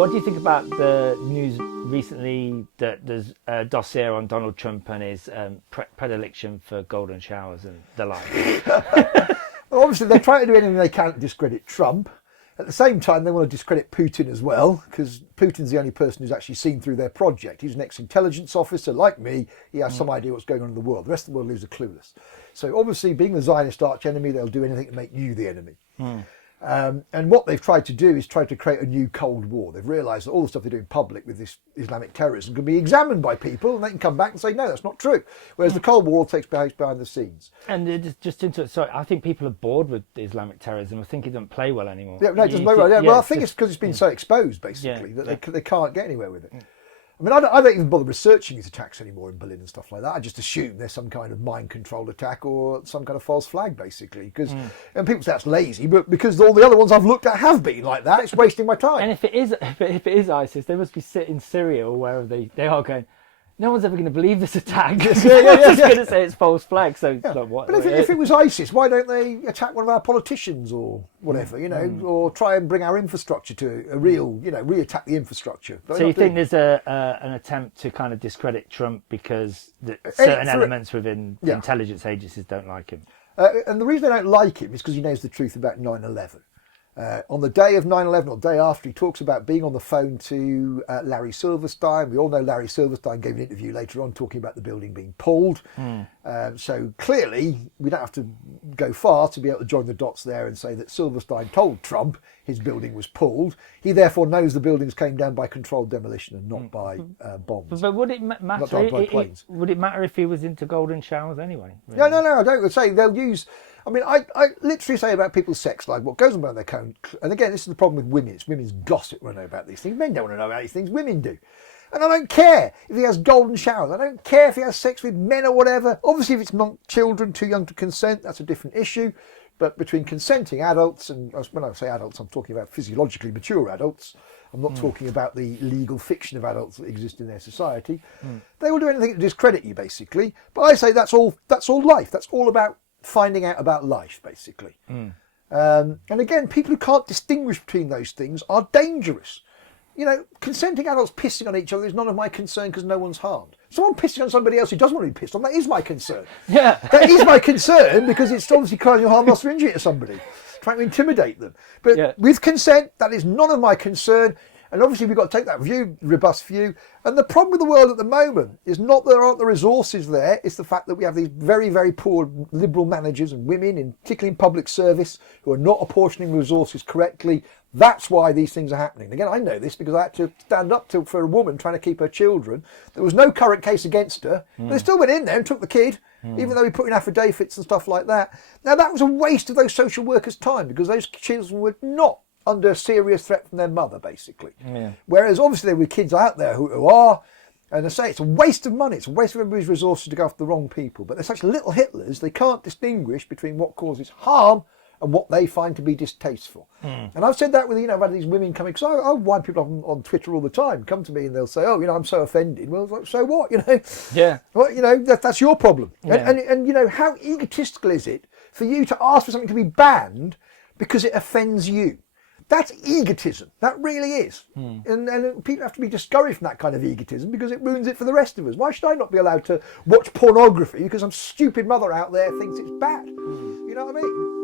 What do you think about the news recently that there's a dossier on Donald Trump and his predilection for golden showers and the like? Well, obviously, they're trying to do anything they can to discredit Trump. At the same time, they want to discredit Putin as well, because Putin's the only person who's actually seen through their project. He's an ex-intelligence officer, like me. He has some idea what's going on in the world. The rest of the world lives are clueless. So obviously, being the Zionist arch enemy, they'll do anything to make you the enemy. And what they've tried to do is try to create a new Cold War. They've realised that all the stuff they do in public with this Islamic terrorism can be examined by people, and they can come back and say, no, that's not true. Whereas the Cold War all takes place behind the scenes. And just into it, sorry, I think people are bored with Islamic terrorism. I think it doesn't play well anymore. Yeah, no, it doesn't play well. Yeah, well, I think it's because it's been so exposed, basically, that they can't get anywhere with it. I mean, I don't even bother researching these attacks anymore in Berlin and stuff like that. I just assume there's some kind of mind-controlled attack or some kind of false flag, basically. Because and people say that's lazy, but because all the other ones I've looked at have been like that, it's wasting my time. And if it is ISIS, they must be sitting in Syria or wherever they are going, no one's ever going to believe this attack. They're just going to say it's false flag. So, like, what? But if it was ISIS, why don't they attack one of our politicians or whatever, or try and bring our infrastructure to a real, re-attack the infrastructure? So you think there's an attempt to kind of discredit Trump because certain elements within the intelligence agencies don't like him? And the reason they don't like him is because he knows the truth about 9/11. On the day of 9/11 or the day after, he talks about being on the phone to Larry Silverstein. We all know Larry Silverstein gave an interview later on talking about the building being pulled. So clearly, we don't have to go far to be able to join the dots there and say that Silverstein told Trump his building was pulled. He therefore knows the buildings came down by controlled demolition and not by bombs. But would it matter? Would it matter if he was into golden showers anyway? Really? No. I don't say they'll use. I mean, I literally say about people's sex life, what goes on behind their cone. And again, this is the problem with women. It's women's gossip when they know about these things. Men don't want to know about these things. Women do. And I don't care if he has golden showers. I don't care if he has sex with men or whatever. Obviously, if it's not children too young to consent, that's a different issue. But between consenting adults, and when I say adults, I'm talking about physiologically mature adults. I'm not talking about the legal fiction of adults that exist in their society. They will do anything to discredit you, basically. But I say that's all life. That's all about finding out about life, basically. And again, people who can't distinguish between those things are dangerous. Consenting adults pissing on each other is none of my concern because no one's harmed. Someone pissing on somebody else who doesn't want to be pissed on, that is my concern. Yeah. That is my concern because it's obviously causing harm, loss or injury to somebody, trying to intimidate them. But with consent, that is none of my concern. And obviously we've got to take that robust view. And the problem with the world at the moment is not that there aren't the resources there, it's the fact that we have these very, very poor liberal managers and women, particularly in public service, who are not apportioning resources correctly. That's why these things are happening. Again, I know this because I had to stand up for a woman trying to keep her children. There was no current case against her, but they still went in there and took the kid, even though we put in affidavits and stuff like that. Now, that was a waste of those social workers' time because those children were not under serious threat from their mother, basically. Whereas obviously there were kids out there who are, and I say it's a waste of money, it's a waste of everybody's resources to go after the wrong people. But they're such little Hitlers, they can't distinguish between what causes harm and what they find to be distasteful. And I've said that with, I've had these women coming, because I wind people on Twitter all the time, come to me and they'll say, I'm so offended. Well, like, so what, Yeah. Well, that's your problem. Yeah. And how egotistical is it for you to ask for something to be banned because it offends you? That's egotism. That really is. And people have to be discouraged from that kind of egotism because it ruins it for the rest of us. Why should I not be allowed to watch pornography because some stupid mother out there thinks it's bad? You know what I mean?